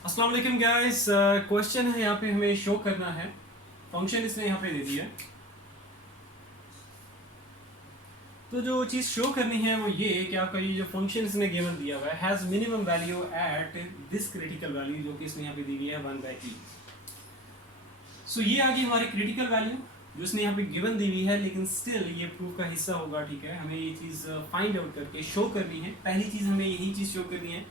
अस्सलाम वालेकुम guys. Question है यहाँ पे हमें शो करना है। फंक्शन इसने यहाँ पे दे दिया है। तो जो चीज़ शो करनी है वो ये कि आपका ये जो फंक्शन इसने गिवन दिया हुआ है has minimum value eight this critical value, जो कि इसने यहाँ पे दी हुई है 1/e। सो ये आ गई हमारी क्रिटिकल वैल्यू जो इसने यहाँ पे गिवन दी हुई है, लेकिन स्टिल ये प्रूफ का हिस्सा होगा। ठीक है, हमें ये चीज़ फाइंड आउट करके शो करनी है। पहली चीज़ हमें यही चीज़ शो करनी है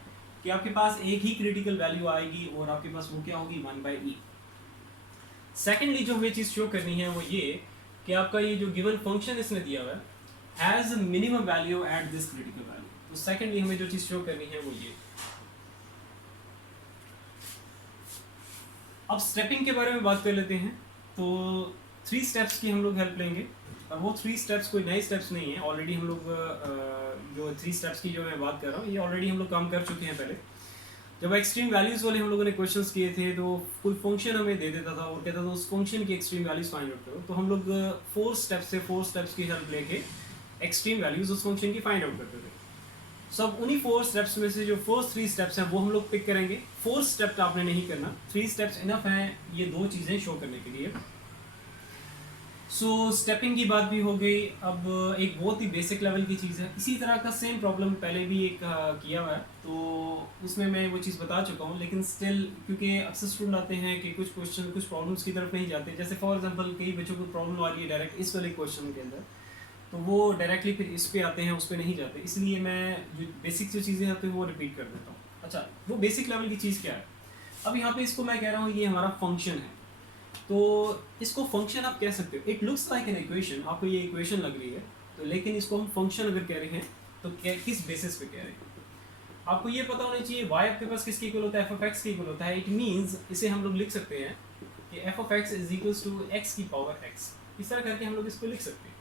कि आपके पास एक ही क्रिटिकल वैल्यू आएगी और आपके पास वो क्या होगी 1/e। सेकेंडली जो हमें चीज़ शो करनी है वो ये कि आपका ये जो गिवन फंक्शन इसने दिया हुआ है has minimum value eight this critical value. तो सेकेंडली हमें जो चीज़ शो करनी है वो ये। अब स्टेपिंग के बारे में बात कर लेते हैं। तो 3 स्टेप्स की हम लोग हेल्प लेंगे और वो 3 स्टेप्स कोई नए स्टेप्स नहीं है। ऑलरेडी हम लोग जो 3 स्टेप्स की जो मैं बात कर रहा हूँ ये ऑलरेडी हम लोग काम कर चुके हैं। पहले जब एक्सट्रीम वैल्यूज़ वाले हम लोगों ने क्वेश्चंस किए थे तो कोई फंक्शन हमें दे देता था और कहता था उस फंक्शन की एक्सट्रीम वैल्यूज़ फाइंड आउट करो। तो हम लोग 4 स्टेप्स की हेल्प लेके एक्सट्रीम वैल्यूज़ उस फंक्शन की फाइंड आउट करते थे। सब उन्हीं 4 स्टेप्स में से जो फर्स्ट 3 स्टेप्स हैं वो हम लोग पिक करेंगे। 4th स्टेप आपने नहीं करना, 3 स्टेप्स इनफ हैं ये 2 चीज़ें शो करने के लिए। सो स्टेपिंग की बात भी हो गई। अब एक बहुत ही बेसिक लेवल की चीज़ है, इसी तरह का सेम प्रॉब्लम पहले भी एक किया हुआ है तो उसमें मैं वो चीज़ बता चुका हूँ। लेकिन स्टिल क्योंकि अक्सर स्टूडेंट आते हैं कि कुछ क्वेश्चन कुछ प्रॉब्लम्स की तरफ नहीं जाते, जैसे फॉर एग्जांपल कई बच्चों को प्रॉब्लम आ रही है डायरेक्ट इस वाले क्वेश्चन के अंदर, तो वो डायरेक्टली फिर इस पे आते हैं उस पे नहीं जाते। इसलिए मैं जो बेसिक जो चीज़ें होती हैं वो रिपीट कर देता हूँ। अच्छा, वो बेसिक लेवल की चीज़ क्या है? अब यहाँ पे इसको मैं कह रहा हूँ ये हमारा फंक्शन है, तो इसको फंक्शन आप कह सकते हो। It looks like an equation, आपको ये इक्वेशन लग रही है तो, लेकिन इसको हम फंक्शन अगर कह रहे हैं तो किस बेसिस पे कह रहे हैं आपको ये पता होना चाहिए। y आपके पास किसके इक्वल होता है? f(x) के इक्वल होता है। इट मींस इसे हम लोग लिख सकते हैं कि f(x) is equals to x की पावर x। इस तरह करके हम लोग इसको लिख सकते हैं।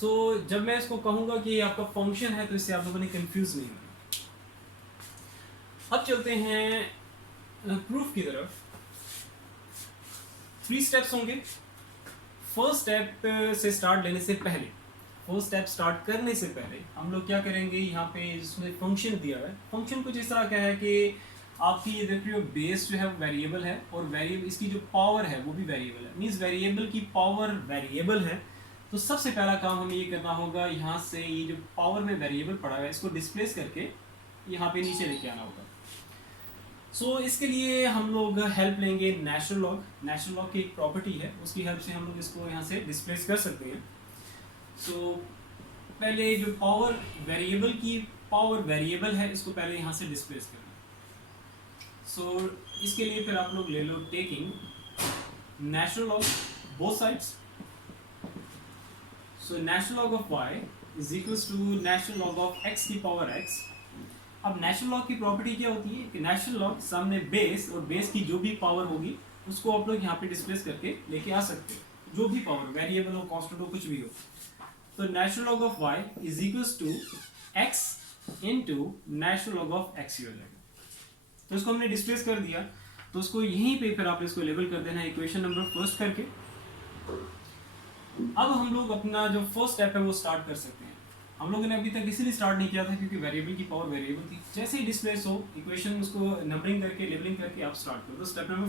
सो जब मैं इसको कहूँगा कि ये आपका फंक्शन है तो इससे आप लोगों ने कंफ्यूज नहीं होना। अब चलते हैं प्रूफ की तरफ। 3 स्टेप्स होंगे। फर्स्ट स्टेप से स्टार्ट लेने से पहले, फर्स्ट स्टेप स्टार्ट करने से पहले हम लोग क्या करेंगे, यहाँ पे इसमें फंक्शन दिया हुआ है। फंक्शन कुछ इस तरह का है कि आपकी ये देख रहे हो बेस जो है वो वेरिएबल है और वेरिएबल इसकी जो पावर है वो भी वेरिएबल है। मीन्स वेरिएबल की पावर वेरिएबल है। तो सबसे पहला काम हमें ये करना होगा, यहाँ से ये जो पावर में वेरिएबल पड़ा हुआ है इसको डिस्प्लेस करके यहाँ पे नीचे लेके आना होगा। सो इसके लिए हम लोग हेल्प लेंगे नेचुरल लॉग। नेचुरल लॉग की एक प्रॉपर्टी है, उसकी हेल्प से हम लोग इसको यहाँ से डिस्प्लेस कर सकते हैं। सो पहले जो पावर वेरिएबल की पावर वेरिएबल है इसको पहले यहाँ से डिस्प्लेस करना। सो इसके लिए फिर आप लोग ले लो taking natural log both sides. So natural log of y is equals to natural log of x की पावर x। अब नेचुरल लॉग की प्रॉपर्टी क्या होती है कि नेचुरल लॉग सामने बेस और बेस की जो भी पावर होगी उसको आप लोग यहाँ पे डिस्प्लेस करके लेके आ सकते हो। जो भी पावर वेरिएबल हो कांस्टेंट हो कुछ भी हो, तो natural log of y is equals to x into natural log of x ही हो जाएगा। तो इसको हमने डिस्प्लेस कर दिया, तो उसको यहीं पे फिर आप इसको लेबल कर देना है इक्वेशन नंबर फर्स्ट करके। अब हम लोग अपना जो फर्स्ट स्टेप है वो स्टार्ट कर सकते हैं। हम लोगों ने अभी तक इसीलिए स्टार्ट नहीं किया था क्योंकि वेरिएबल की पावर वेरिएबल थी। जैसे ही डिस्प्लेस हो इक्वेशन उसको नंबरिंग करके लेबलिंग करके आप स्टार्ट करो। तो स्टेप नंबर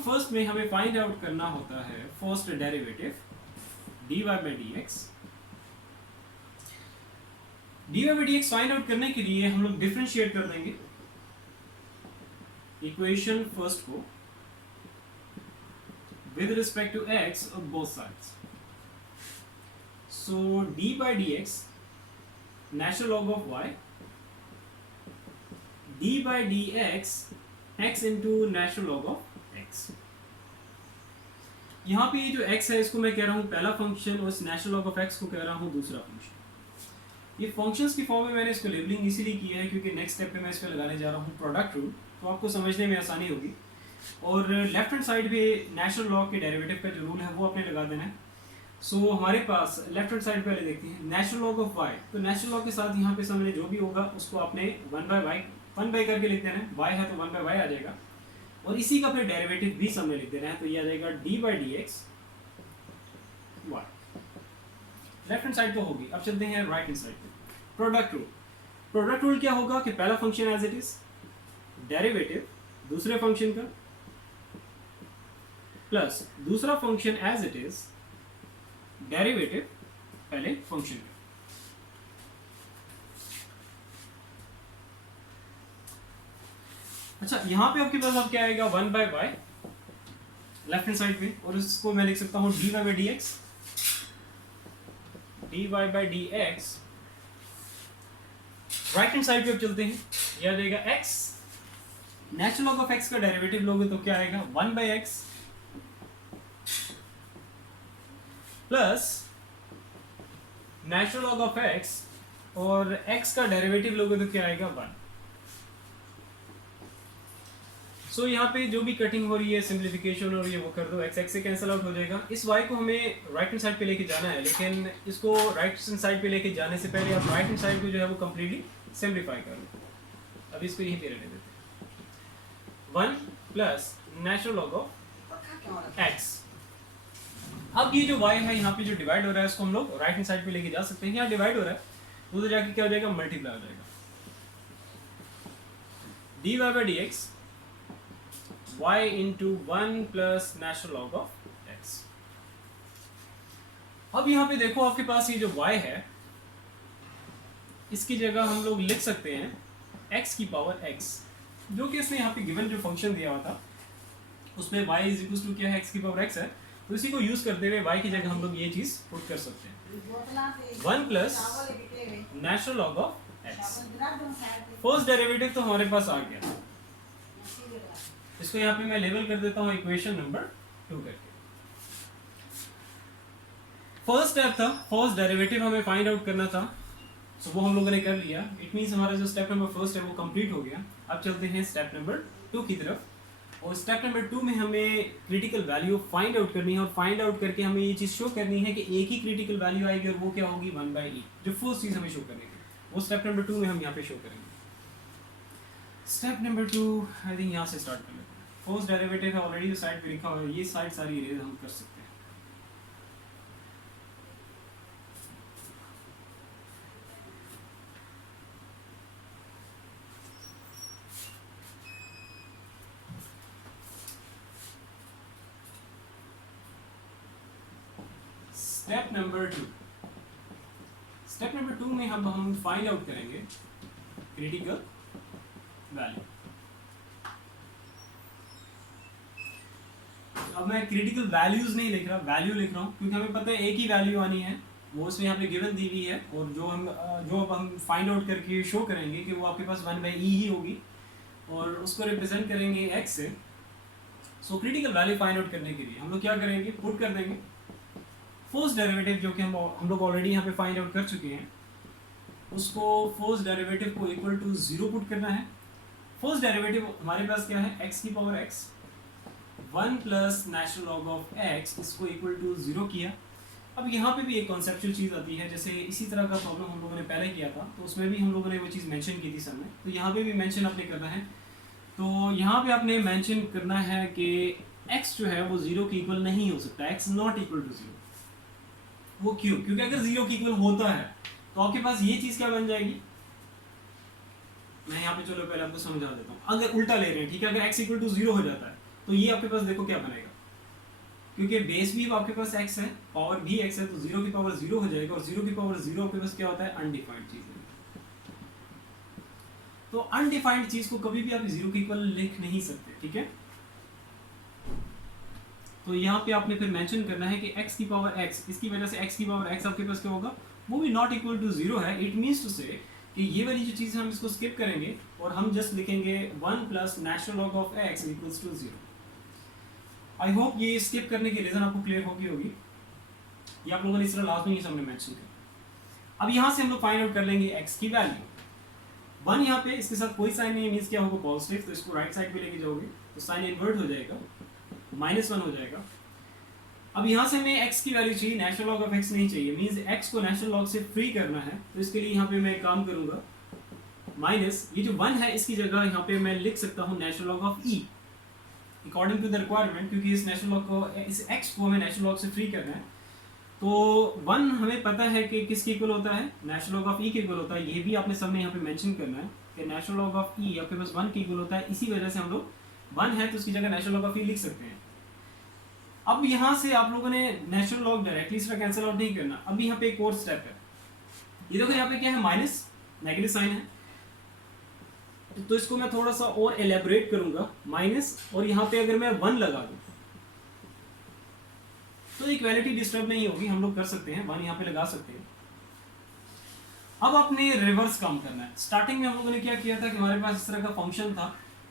फर्स्ट में हमें फाइंड आउट करना होता है first derivative dy by dx। dy by dx find out करने के लिए हम लोग डिफरेंशिएट कर देंगे इक्वेशन फर्स्ट को with respect to x on both sides. So d by dx natural log of y, d by dx x into natural log of x। यहाँ पे ये जो x है इसको मैं कह रहा हूँ पहला फंक्शन और इस नेचुरल लॉग ऑफ x को कह रहा हूँ दूसरा फंक्शन। ये फंक्शंस की फॉर्म में मैंने इसको लेबलिंग इसीलिए किया है क्योंकि नेक्स्ट स्टेप पे मैं इस पर लगाने जा रहा हूँ प्रोडक्ट रूल, तो आपको समझने में आसानी होगी। और लेफ्ट हैंड साइड पे नेचुरल लॉग के डेरिवेटिव का जो रूल है वो आपने लगा देना है। सो हमारे पास लेफ्ट हैंड साइड पहले देखते हैं नेचुरल लॉग ऑफ y। तो नेचुरल लॉग के साथ यहाँ पे सामने जो भी होगा उसको आपने 1 बाई करके लिख देना है। y है तो 1 बाई वाई आ जाएगा और इसी का फिर डेरिवेटिव भी सामने लिख देना है, तो ये आ जाएगा d by D X Y. Left hand side तो होगी। अब चलते हैं राइट हैंड साइड पे। प्रोडक्ट रूल, प्रोडक्ट रूल क्या होगा कि पहला function as it is derivative दूसरे फंक्शन का प्लस दूसरा function as it is derivative पहले फंक्शन का। अच्छा, यहां पे आपके पास अब क्या आएगा 1 by Y left hand side पे, और इसको मैं लिख सकता हूं dy by D X, dy by D X. Right hand side पे अब चलते हैं, यह आ जाएगा x, natural log of x का डेरिवेटिव लोगे तो क्या आएगा 1 by X plus natural log of x, और x का डेरिवेटिव लोगे तो क्या आएगा 1। सो यहाँ पे जो भी कटिंग हो रही है सिंप्लीफिकेशन और ये वो कर दो, x से कैंसिल आउट हो जाएगा। इस y को हमें राइट हैंड साइड पे लेके जाना है, लेकिन इसको राइट हैंड साइड पे लेके जाने से पहले आप राइट हैंड साइड को जो है वो कम्प्लीटली सिंप्लीफाई कर लो। अब इसको यहीं पे रहने देते हैं 1 plus natural log of x। अब ये जो y है यहाँ पे जो डिवाइड हो रहा है इसको हम लोग राइट हैंड साइड पे लेके जा सकते हैं। यहाँ डिवाइड हो रहा है उधर जाके क्या हो जाएगा मल्टीप्लाई हो जाएगा, dy by D x y into 1 plus natural log of x। अब यहाँ पे देखो आपके पास ये जो y है इसकी जगह हम लोग लिख सकते हैं x की पावर x, जो कि इसने यहाँ पे गिवन जो फंक्शन दिया हुआ था उसमें y इज इक्वल टू क्या है x की पावर x है, तो इसी को यूज करते हुए y की जगह हम लोग ये चीज पुट कर सकते हैं 1 plus natural log of x। First derivative तो हमारे पास आ गया, इसको यहाँ पे मैं लेबल कर देता हूँ इक्वेशन नंबर 2 करके। फर्स्ट स्टेप था फर्स्ट डेरिवेटिव हमें फाइंड आउट करना था, सो वो हम लोगों ने कर लिया। इट मींस हमारा जो स्टेप नंबर फर्स्ट है वो कंप्लीट हो गया। अब चलते हैं स्टेप नंबर 2 की तरफ, और स्टेप नंबर 2 में हमें क्रिटिकल वैल्यू फाइंड आउट करनी है, और फाइंड आउट करके हमें ये चीज़ शो करनी है कि एक ही क्रिटिकल वैल्यू आएगी और वो क्या होगी 1 बाई ई। जो फर्स्ट चीज़ हमें शो करनी है वो स्टेप नंबर 2 में हम यहाँ पे शो करेंगे। स्टेप नंबर 2 आई थिंक यहाँ से स्टार्ट कर लेते हैं। फर्स्ट डेरिवेटिव है ऑलरेडी साइड पे लिखा हुआ है, ये साइड सारी इरेज हम कर सकते हैं। स्टेप नंबर 2, स्टेप नंबर 2 में हम फाइंड आउट करेंगे क्रिटिकल वैल्यू। अब मैं क्रिटिकल वैल्यूज नहीं लिख रहा, वैल्यू लिख रहा हूँ, क्योंकि हमें पता है एक ही वैल्यू आनी है, वो उसमें यहाँ पे गिवन दी हुई है, और जो अब हम फाइंड आउट करके शो करेंगे कि वो आपके पास 1 बाई ई ही होगी, और उसको रिप्रेजेंट करेंगे x से। So critical value find out करने के लिए हम लोग क्या करेंगे, पुट कर देंगे फर्स्ट डेरिवेटिव जो कि हम लोग ऑलरेडी यहाँ पे फाइंड आउट कर चुके हैं, उसको फर्स्ट डेरिवेटिव को इक्वल टू 0 पुट करना है। फर्स्ट डेरिवेटिव हमारे पास क्या है x की power x, 1 plus natural log of x, इसको इक्वल टू 0 किया। अब यहाँ पे भी एक कॉन्सेप्चुअल चीज़ आती है, जैसे इसी तरह का प्रॉब्लम हम लोगों ने पहले किया था, तो उसमें भी हम लोगों ने वो चीज़ मेंशन की थी सब में, तो यहाँ पे भी मेंशन आपने करना है। तो यहाँ पे आपने मेंशन करना है कि x जो है वो 0 के इक्वल नहीं हो सकता, x नॉट इक्वल टू 0। वो क्यों? क्योंकि अगर 0 के इक्वल होता है तो आपके पास ये चीज़ क्या बन जाएगी, मैं यहाँ पे चलो पहले आपको समझा देता हूँ। अगर उल्टा ले रहे हैं, ठीक है, अगर x इक्वल टू 0 हो जाता है तो ये आपके पास देखो क्या बनेगा, क्योंकि बेस भी आपके पास x है, पावर भी x है, तो 0 की पावर 0 हो जाएगा, और 0 की पावर 0 आपके पास क्या होता है, अनडिफाइंड चीज़ है। तो अनडिफाइंड चीज़ को कभी भी आप 0 के इक्वल लिख नहीं सकते, ठीक है। तो यहाँ पे आपने फिर मेंशन करना है कि x की पावर x, इसकी वजह से x की पावर x आपके पास क्या होगा, वो भी नॉट इक्वल टू 0 है। इट मीन्स टू से कि ये वाली जो चीज़ हम इसको स्किप करेंगे और हम जस्ट लिखेंगे 1 plus natural log of x equals to 0। I hope ये स्किप करने की रीज़न आपको क्लियर होगी, ये आप लोगों ने इस तरह लास्ट में ही सामने मेंशन किया। अब यहाँ से हम लोग फाइंड आउट कर लेंगे x की वैल्यू 1, यहाँ पे इसके साथ कोई साइन नहीं, मीन्स क्या होगा पॉजिटिव, तो इसको राइट साइड पे लेके जाओगे तो साइन इन्वर्ट हो जाएगा, -1 हो जाएगा। अब यहाँ से हमें x की वैल्यू चाहिए, नेचुरल लॉग ऑफ x नहीं चाहिए, मीन्स x को नेचुरल लॉग से फ्री करना है। तो इसके लिए यहाँ पे मैं काम करूँगा माइनस, ये जो 1 है इसकी जगह यहाँ पे मैं लिख सकता हूँ natural log of e according to the requirement, क्योंकि इस नेचुरल लॉग को, इस x को हमें नेचुरल लॉग से फ्री करना है। तो 1 हमें पता है कि किसके इक्वल होता है, नेचुरल लॉग ऑफ ई के इक्वल होता है। ये भी आपने सबने यहाँ पे मेंशन करना है कि नेचुरल लॉग ऑफ ई आपके पास 1 के इक्वल होता है। इसी वजह से हम लोग 1 है तो उसकी जगह नेचुरल लॉग ऑफ ई लिख सकते हैं। अब यहाँ से आप लोगों ने नेचुरल लॉग डायरेक्टली इसका कैंसिल आउट नहीं करना। अब यहाँ पे एक और स्टेप है, ये देखो यहाँ पे क्या है, माइनस, नेगेटिव साइन है, तो इसको मैं थोड़ा सा और एलेबोरेट करूंगा। माइनस और यहाँ पे अगर मैं 1 लगा दूं तो इक्वालिटी डिस्टर्ब नहीं होगी, हम लोग कर सकते हैं, 1 यहाँ पे लगा सकते हैं। अब आपने रिवर्स काम करना है। स्टार्टिंग में हम लोगों ने क्या किया था कि हमारे पास इस तरह का फंक्शन था,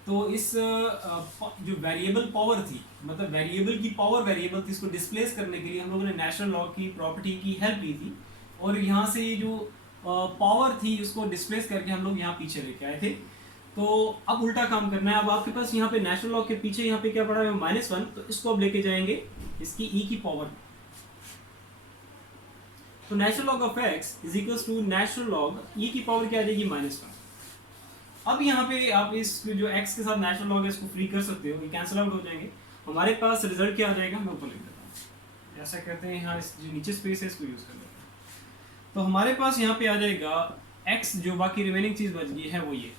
तो इस जो वेरिएबल पावर थी, मतलब वेरिएबल की पावर वेरिएबल थी, इसको डिस्प्लेस करने के लिए हम लोगों ने नेचुरल लॉग की प्रॉपर्टी की हेल्प ली थी, और यहाँ से जो पावर थी उसको डिस्प्लेस करके हम लोग यहाँ पीछे लेके आए थे। तो अब उल्टा काम करना है। अब आपके पास यहाँ पे नेचुरल लॉग के पीछे यहाँ पे क्या पड़ा है, -1, तो इसको अब लेके जाएंगे इसकी e की पावर। तो natural log of x is equals to natural log e की पावर क्या आ जाएगी, -1। अब यहाँ पे आप इस जो x के साथ नेचुरल लॉग है इसको फ्री कर सकते हो, ये कैंसिल आउट हो जाएंगे। हमारे पास रिजल्ट क्या आ जाएगा, मैं ऊपर लिख देता हूँ, ऐसा कहते हैं यहाँ, इस जो नीचे स्पेस है इसको यूज कर लेते हैं। तो हमारे पास यहाँ पे आ जाएगा x, जो बाकी रिमेनिंग चीज बच गई है वो ये।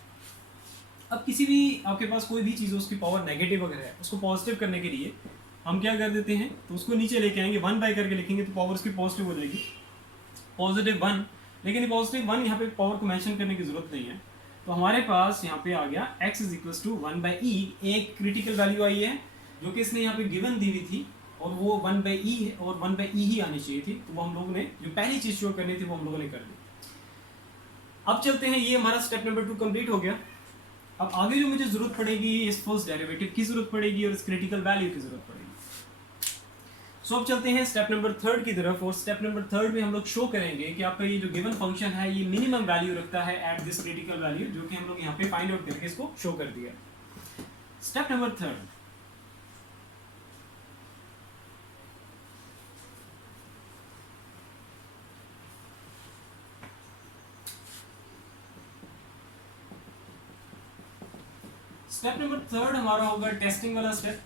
अब किसी भी आपके पास कोई भी चीज़ हो, उसकी पावर नेगेटिव अगर है, उसको पॉजिटिव करने के लिए हम क्या कर देते हैं, तो उसको नीचे लेके आएंगे, 1 बाय करके लिखेंगे तो पावर उसकी पॉजिटिव हो जाएगी, +1। लेकिन ये +1 यहाँ पे पावर को मेंशन करने की जरूरत नहीं है। तो हमारे पास यहाँ पे आ गया x is equal to 1/e। एक क्रिटिकल वैल्यू आई है जो कि इसने यहाँ पे गिवन दी हुई थी, और वो 1/e है, और 1/e ही आनी चाहिए थी। तो वो हम लोगों ने जो पहली चीज़ शो करनी थी वो हम लोगों ने कर दी। अब चलते हैं, ये हमारा स्टेप नंबर 2 कंप्लीट हो गया। अब आगे जो मुझे जरूरत पड़ेगी, इस फर्स्ट डेरिवेटिव की जरूरत पड़ेगी और इस क्रिटिकल वैल्यू की जरूरत पड़ेगी। सो अब चलते हैं स्टेप नंबर 3 की तरफ, और स्टेप नंबर 3 में हम लोग शो करेंगे कि आपका ये जो गिवन फंक्शन है ये मिनिमम वैल्यू रखता है एट दिस क्रिटिकल वैल्यू, जो कि हम लोग यहाँ पे फाइंड आउट करके इसको शो कर दिया। स्टेप नंबर 3, स्टेप नंबर 3 हमारा होगा टेस्टिंग वाला स्टेप,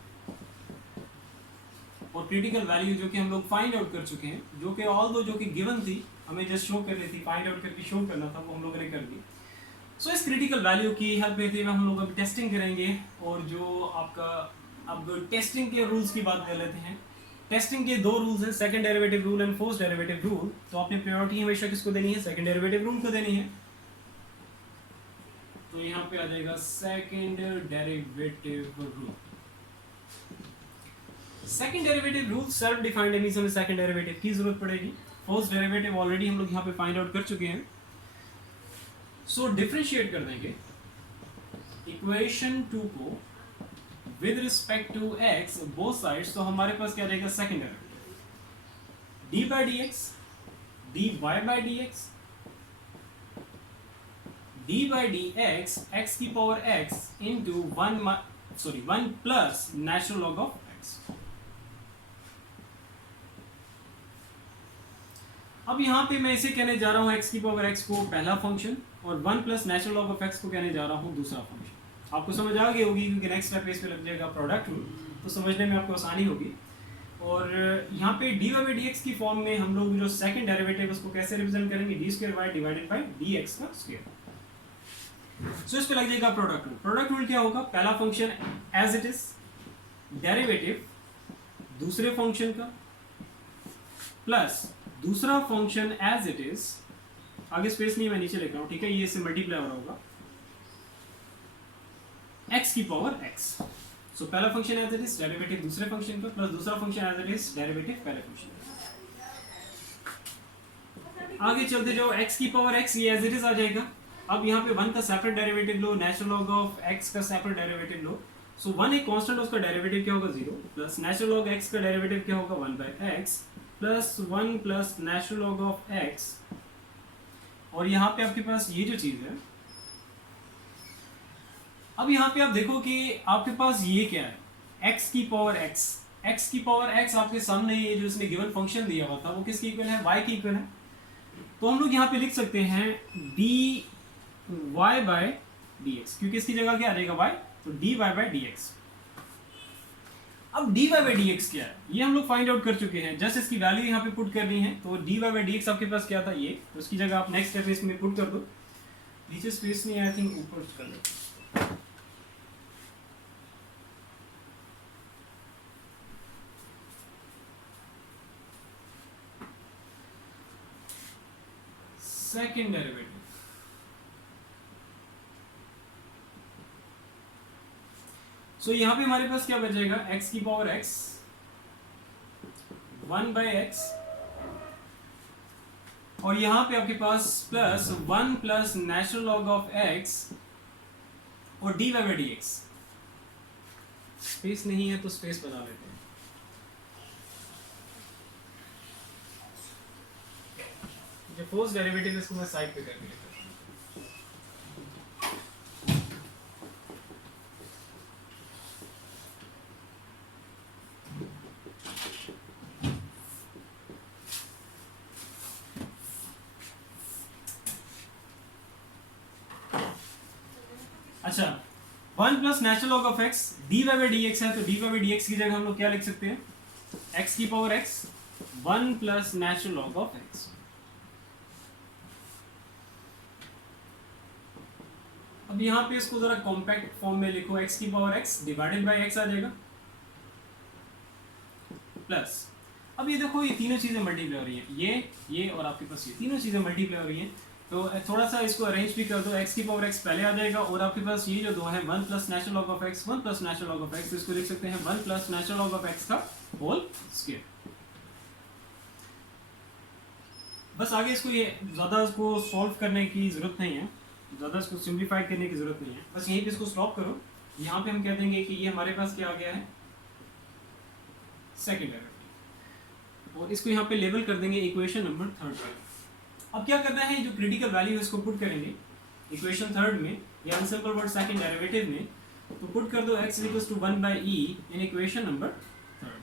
और क्रिटिकल वैल्यू जो कि हम लोग फाइंड आउट कर चुके हैं, जो कि ऑल जो कि गिवन थी, हमें जस्ट शो करनी थी, फाइंड आउट करके शो करना था, वो हम लोगों ने कर दी। सो इस क्रिटिकल वैल्यू की हेल्प लेते हुए हम लोग अभी टेस्टिंग करेंगे। और जो आपका अब टेस्टिंग के रूल्स की बात कर लेते हैं। टेस्टिंग के 2 रूल्स हैं, second derivative rule and first derivative rule. तो आपने प्रायोरिटी हमेशा किसको देनी है, सेकंड डेरिवेटिव रूल को देनी है। तो यहाँ पे आ जाएगा second derivative rule. Second derivative rule self defined है, मींस हमें सेकंड डेरिवेटिव की जरूरत पड़ेगी। फर्स्ट डेरिवेटिव ऑलरेडी हम लोग यहाँ पे फाइंड आउट कर चुके हैं। सो डिफरेंशिएट कर देंगे इक्वेशन 2 को with respect to x both sides. तो हमारे पास क्या रहेगा, second derivative d by dx, dy by dx, d by dx x की power x into 1 plus natural log of x। अब यहाँ पे मैं इसे कहने जा रहा हूँ x की पावर x को पहला फंक्शन, और 1 plus natural log of x को कहने जा रहा हूँ दूसरा फंक्शन। आपको समझ आ गई होगी, क्योंकि नेक्स्ट स्टेप इस पे लग जाएगा प्रोडक्ट रूल, तो समझने में आपको आसानी होगी। और यहाँ पे dy by dx की फॉर्म में हम लोग जो सेकंड डेरिवेटिव उसको कैसे रिप्रेजेंट करेंगे, d² डिवाइडेड बाय dx का स्क्वायर। सो इस पे लग जाएगा प्रोडक्ट रूल। प्रोडक्ट रूल क्या होगा, पहला function as it is, derivative दूसरे फंक्शन का, प्लस दूसरा फंक्शन एज इट इज, आगे स्पेस नहीं, मैं नीचे लिख रहा हूं, ठीक है, ये इससे मल्टीप्लाई हो रहा होगा, x की पावर x। सो पहला function as it is, derivative दूसरे फंक्शन का, प्लस दूसरा function as it is, derivative पहले फंक्शन का। आगे चलते जाओ, x की पावर x ये एज इट इज आ जाएगा। अब यहाँ पे 1 का सेपरेट डेरिवेटिव लो, नेचुरल लॉग ऑफ x का सेपरेट डेरिवेटिव लो। सो 1 एक कांस्टेंट, उसका डेरिवेटिव क्या होगा 0, प्लस नेचुरल लॉग x का डेरिवेटिव क्या होगा 1/x, plus 1 plus natural log of x। और यहाँ पे आपके पास ये जो चीज है, अब यहाँ पे आप देखो कि आपके पास ये क्या है, x की पावर x, x की पावर x आपके सामने ये जो इसने गिवन फंक्शन दिया हुआ था वो किसकी इक्वल है, y की इक्वल है। तो हम लोग यहाँ पे लिख सकते हैं dy by dx, क्योंकि इसकी जगह क्या आ जाएगा y, तो dy by dx। अब dy बाई डी एक्स क्या है ये हम लोग फाइंड आउट कर चुके हैं, जस्ट इसकी वैल्यू यहाँ पे पुट करनी है। तो dy बाई डी एक्स आपके पास क्या था ये, तो उसकी जगह आप नेक्स्ट स्टेप इसमें पुट कर दो। नीचे स्पेस नहीं, आई थिंक ऊपर कर दो। सेकेंड डेरिवेटिव, सो यहाँ पे हमारे पास क्या बचेगा, x की पावर x 1 बाई एक्स, और यहाँ पे आपके पास plus 1 plus natural log of x और dy by D X. Space नहीं है तो स्पेस बना लेते हैं। जो फोर्स डेरिवेटिव इसको मैं साइड पे करके लेता हूँ। अच्छा, 1 plus natural log of x dy by D x है, तो dy बाई डी एक्स की जगह हम लोग क्या लिख सकते हैं, x की power x 1 plus natural log of x। अब यहां पे इसको जरा कॉम्पैक्ट फॉर्म में लिखो, x की power x divided by x आ जाएगा, प्लस अब ये देखो ये तीनों चीजें मल्टीप्लाई हो रही हैं, ये और आपके पास ये तीनों चीजें मल्टीप्लाई हो रही हैं। तो थोड़ा सा इसको अरेंज भी कर दो, x की पावर x पहले आ जाएगा, और आपके पास ये जो दो है 1 plus natural log of x 1 plus natural log of x, तो इसको लिख सकते हैं 1 plus natural log of x का होल स्क्वायर। बस आगे इसको ये ज़्यादा इसको सॉल्व करने की ज़रूरत नहीं है, ज़्यादा इसको सिंप्लीफाई करने की ज़रूरत नहीं है, बस यहीं पे इसको स्टॉप करो। यहाँ पे हम कह देंगे कि ये हमारे पास क्या आ गया है, सेकेंड डेरिवेटिव, और इसको यहाँ पे लेबल कर देंगे इक्वेशन नंबर 3। अब क्या करना है, जो क्रिटिकल वैल्यू है इसको पुट करेंगे इक्वेशन 3 में, या अनसिंपल वर्ड सेकंड डेरिवेटिव में, तो पुट कर दो x equals to 1 by e in equation number 3।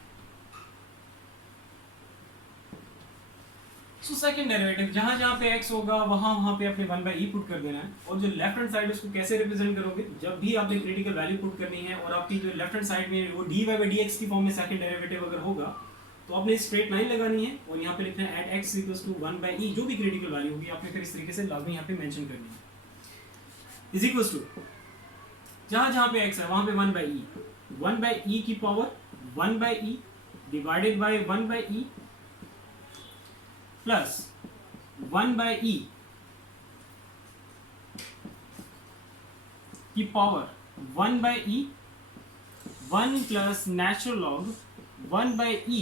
So second derivative जहां जहां पे x होगा वहां पे अपने 1 बाई e पुट कर देना है, और जो लेफ्ट हैंड साइड उसको कैसे रिप्रेजेंट करोगे, जब भी आपने क्रिटिकल वैल्यू पुट करनी है और आपकी जो लेफ्ट हैंड साइड में वो dy बाई डी एक्स की फॉर्म में सेकंड डेरिवेटिव अगर होगा, तो आपने स्ट्रेट लाइन लगानी है और यहाँ पे लिखना है at x equals to 1 by e, जो भी क्रिटिकल वैल्यू होगी आपने फिर इस तरीके से लाजमी यहाँ पे मेंशन करनी है, इज इक्वल्स टू जहाँ जहाँ पे x है वहाँ पे 1 बाई e, 1 बाई e की power 1 by e divided by 1 by e plus 1 by e की power 1 by e 1 plus natural log 1 by e,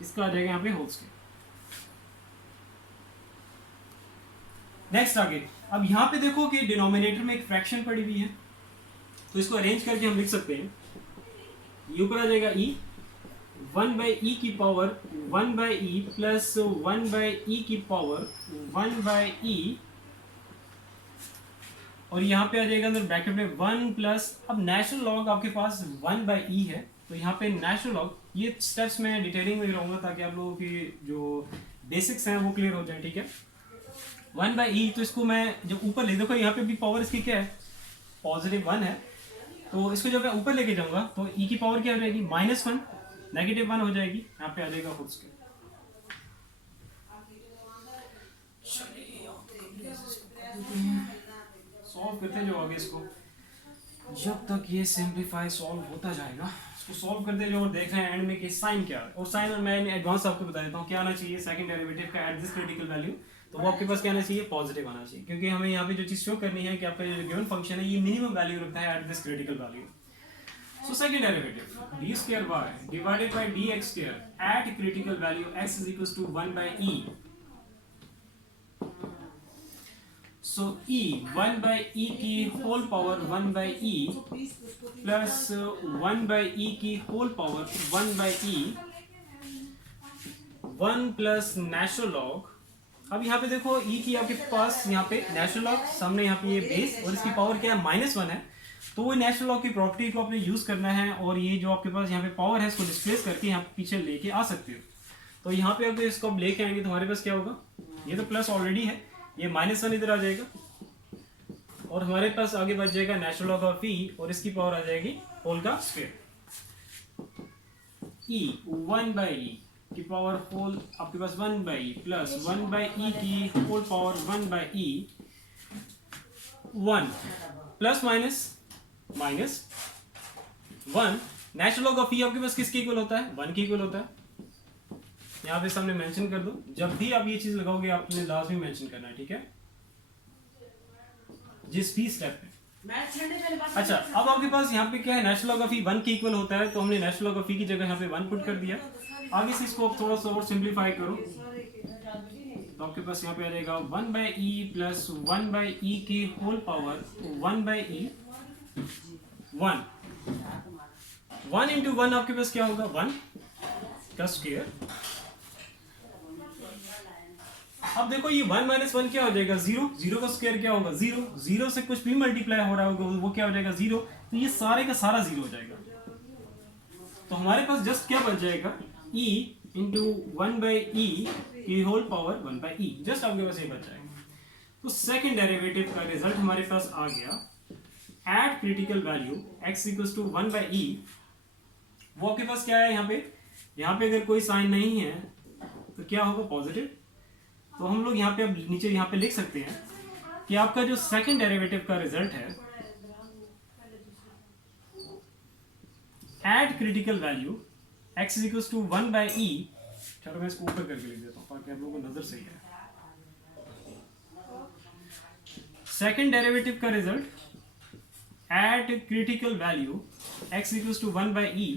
इसका आ जाएगा यहाँ पे होल स्क्वायर। नेक्स्ट आगे, अब यहाँ पे देखो कि डिनोमिनेटर में एक फ्रैक्शन पड़ी हुई है, तो इसको अरेंज करके हम लिख सकते हैं, ये ऊपर आ जाएगा e 1 बाई e की power 1 by e plus 1 by e की पावर 1 बाई e, और यहाँ पे आ जाएगा अंदर ब्रैकेट में 1 प्लस, अब नेचुरल लॉग आपके पास 1 बाई e है, तो यहाँ पे नेचुरल लॉग, ये स्टेप्स मैं डिटेलिंग में रहूँगा ताकि आप लोगों की जो बेसिक्स हैं वो क्लियर हो जाए, ठीक है। 1 बाई ई, तो इसको मैं जब ऊपर ले, देखो यहाँ पे भी पावर इसकी क्या है, पॉजिटिव 1 है, तो इसको जब मैं ऊपर लेके जाऊँगा तो ई की पावर क्या हो जाएगी, -1, नेगेटिव 1 हो जाएगी, यहाँ पे आ जाएगा होल स्क्वायर। सॉल्व करते जाओ आगे इसको, जब तक ये सिंप्लीफाई सॉल्व होता जाएगा, इसको सॉल्व करते जाओ और देख रहे हैं एंड में कि साइन क्या है, और साइन मैं एडवांस आपको बता देता हूँ क्या आना चाहिए सेकंड डेरिवेटिव का एट दिस क्रिटिकल वैल्यू, तो वो आपके पास क्या आना चाहिए, पॉजिटिव आना चाहिए, क्योंकि हमें यहाँ पे जो चीज़ शो करनी है कि आपका जो गिवन फंक्शन है ये मिनिमम वैल्यू रखता है at this critical value. So second derivative D square Y divided by D X square at critical value X is equal to 1 by E, so e 1 by e की whole power 1 by e plus 1 by e की whole power 1 by e 1 plus natural log, अब यहाँ पे देखो e की आपके पास यहाँ पे नेचुरल लॉग, सामने यहाँ पे ये बेस और इसकी पावर क्या है -1 है, तो वो नेचुरल लॉग की प्रॉपर्टी को आपने यूज करना है, और ये जो आपके पास यहाँ पे पावर है इसको डिस्प्लेस करके यहाँ पीछे लेके आ सकते हो। तो यहाँ पे अगर इसको आप लेके आएंगे तो हमारे पास क्या होगा, ये तो प्लस ऑलरेडी है, ये -1 इधर आ जाएगा, और हमारे पास आगे बच जाएगा नेचुरल लॉग ऑफ e, और इसकी पावर आ जाएगी होल का स्क्वायर। ई 1/e की पावर होल आपके पास 1/e प्लस 1/e की whole power 1/e 1 plus minus minus 1 natural log of E आपके पास किसके इक्वल होता है 1 के इक्वल होता है। यहाँ पे सामने मेंशन कर दो, जब भी आप ये चीज लगाओगे आपने लाजमी मेंशन करना है, ठीक है, जिस भी स्टेप पे। अच्छा अब आपके पास यहाँ पे क्या है नेचुरल लॉग ऑफ ई 1 के इक्वल होता है, तो हमने नेचुरल लॉग ऑफ ई की जगह यहाँ पे 1 पुट कर दिया। आगे से इसको आप थोड़ा सा और सिंप्लीफाई करो तो आपके पास यहाँ पे आ जाएगा 1/e प्लस 1/e की होल पावर 1/e 1 इंटू 1 आपके पास क्या होगा 1 का स्क्वायर। अब देखो ये 1 माइनस 1 क्या हो जाएगा 0, 0 का स्क्वायर क्या होगा 0, 0 से कुछ भी मल्टीप्लाई हो रहा होगा वो क्या हो जाएगा 0, तो ये सारे का सारा 0 हो जाएगा। तो हमारे पास जस्ट क्या बच जाएगा e इंटू 1/e की होल पावर 1/e, जस्ट आपके पास ये बच जाएगा। तो सेकंड डेरिवेटिव का रिजल्ट हमारे पास आ गया at critical value x equals to 1/e। वो आपके पास क्या है यहाँ पे अगर कोई साइन नहीं है तो क्या होगा पॉजिटिव। तो हम लोग यहाँ पे अब नीचे यहाँ पे लिख सकते हैं कि आपका जो सेकंड डेरिवेटिव का रिजल्ट है at critical value x equals to 1/e। चलो मैं इसको ऊपर करके लिख देता हूँ ताकि आप लोगों को नजर सही है। सेकंड डेरिवेटिव का result at critical value x equals to 1/e,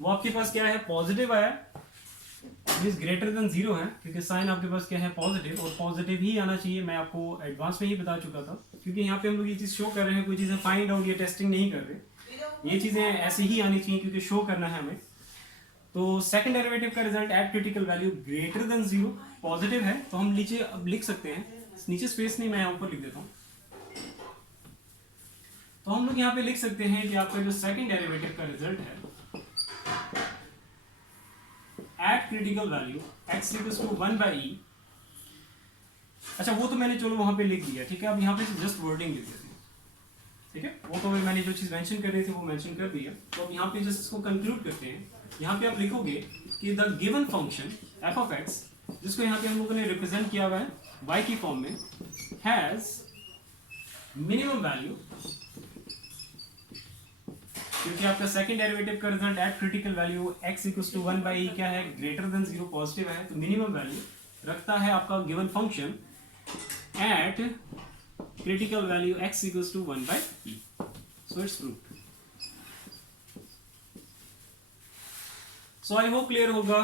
वो आपके पास क्या है पॉजिटिव आया, इज ग्रेटर देन 0 है क्योंकि साइन आपके पास क्या है पॉजिटिव, और पॉजिटिव ही आना चाहिए। मैं आपको एडवांस में ही बता चुका था क्योंकि यहाँ पे हम लोग ये चीज शो कर रहे हैं, कोई चीजें फाइंड आउट या टेस्टिंग नहीं कर रहे, ये चीजें ऐसे ही आनी चाहिए क्योंकि शो करना है हमें। तो सेकंड डेरिवेटिव का result at critical value greater than 0 positive है, तो हम नीचे अब लिख सकते हैं, नीचे स्पेस नहीं मैं यहाँ ऊपर लिख देता हूँ। तो हम लोग यहाँ पे लिख सकते हैं कि आपका जो सेकंड डेरिवेटिव का रिजल्ट है at critical value x equals to 1/e। अच्छा वो तो मैंने चलो वहां पे लिख दिया, ठीक है। अब यहाँ पे जस्ट वर्डिंग लिख देते हैं, ठीक है। वो तो मैंने जो चीज मेंशन कर रही थी वो मेंशन कर दिया। तो अब यहाँ पे जस्ट इसको कंक्लूड करते हैं। यहाँ पे आप लिखोगे कि the given function f of x, जिसको यहाँ पे हम लोगों ने रिप्रेजेंट किया हुआ है y की फॉर्म में, हैज मिनिमम वैल्यू, क्योंकि आपका सेकंड डेरिवेटिव का result at critical value x equals to 1/e क्या है ग्रेटर देन 0 पॉजिटिव है, तो मिनिमम वैल्यू रखता है आपका given function at critical value x equals to 1/e। So it's proved. So I hope clear होगा।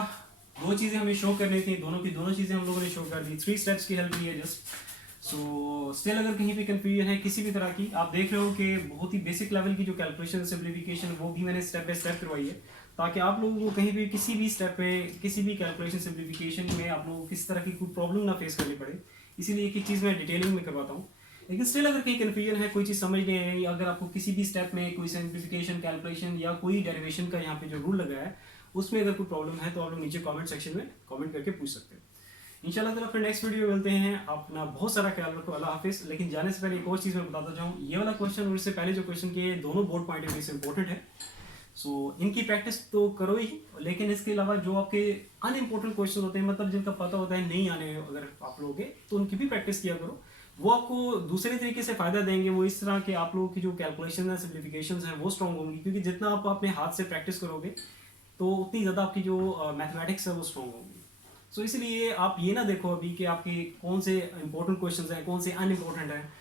दो चीजें हमें शो करनी थी, दोनों की दोनों चीजें हम लोगों ने शो कर दी, 3 स्टेप्स की हेल्प ली है जस्ट। सो स्टिल अगर कहीं पे कंफ्यूजन है किसी भी तरह की, आप देख रहे हो कि बहुत ही बेसिक लेवल की जो कैलकुलेशन सिंप्लीफिकेशन वो भी मैंने स्टेप बाय स्टेप करवाई है, ताकि आप लोगों को कहीं भी किसी भी स्टेप पे किसी भी कैलकुलेशन सिंप्लीफिकेशन में आप लोगों को किस तरह की कोई प्रॉब्लम ना फेस करनी पड़े, इसीलिए एक एक चीज़ मैं डिटेलिंग में करवाता हूँ। लेकिन स्टिल अगर कहीं कन्फ्यूजन है, कोई चीज़ समझ नहीं आई, अगर आपको किसी भी स्टेप में कोई सिंप्लीफिकेशन कैलकुलेशन या कोई डेरिवेशन का यहाँ पे जो रूल लगा है उसमें अगर कोई प्रॉब्लम है तो आप लोग नीचे कमेंट सेक्शन में कमेंट करके पूछ सकते हैं। इंशाल्लाह ताला फिर नेक्स्ट वीडियो में मिलते हैं। अपना बहुत सारा ख्याल रखो, अल्लाह हाफिज़। लेकिन जाने से पहले एक और चीज़ मैं बताता जाऊँ, ये वाला क्वेश्चन और इससे पहले जो क्वेश्चन किए दोनों बोर्ड पॉइंट ऑफ व्यू से इंपॉर्टेंट है। सो इनकी प्रैक्टिस तो करो ही, लेकिन इसके अलावा जो आपके अनइम्पोर्टेंट क्वेश्चन होते हैं, मतलब जिनका पता होता है नहीं आने अगर आप लोगे, तो उनकी भी प्रैक्टिस किया करो। वो आपको दूसरे तरीके से फ़ायदा देंगे। वो इस तरह के आप लोगों की जो कैलकुलेशन है सिम्प्लीफिकेशन है वो स्ट्रॉन्ग होंगी, क्योंकि जितना आप अपने हाथ से प्रैक्टिस करोगे तो उतनी ज़्यादा आपकी जो मैथमेटिक्स है वो स्ट्रॉन्ग होगी। सो इसलिए आप ये ना देखो अभी कि आपके कौन से इंपॉर्टेंट क्वेश्चंस हैं कौन से अनइम्पोर्टेंट हैं,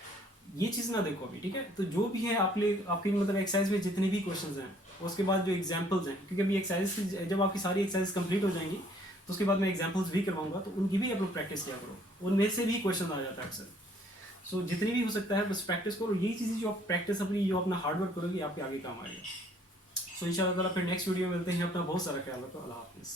ये चीज़ ना देखो अभी, ठीक है। तो जो भी है आपकी मतलब एक्सरसाइज में जितने भी क्वेश्चंस हैं, उसके बाद जो एग्जांपल्स हैं, क्योंकि अभी एक्सरसाइज जब आपकी सारी एक्सरसाइज कंप्लीट हो जाएंगी तो उसके बाद मैं एग्जांपल्स भी करवाऊंगा, तो उनकी भी आप लोग प्रैक्टिस किया करो, उनमें से भी क्वेश्चन आ जाता है अक्सर। सो जितनी भी हो सकता है बस प्रैक्टिस करो। यही चीज़ें जो आप प्रैक्टिस अपनी जो अपना हार्डवर्क करोगे आपके आगे काम आएगा। सो इंशाल्लाह ताला फिर नेक्स्ट वीडियो में मिलते हैं। अपना बहुत सारा ख्याल रखो। अल्लाह हाफिज़।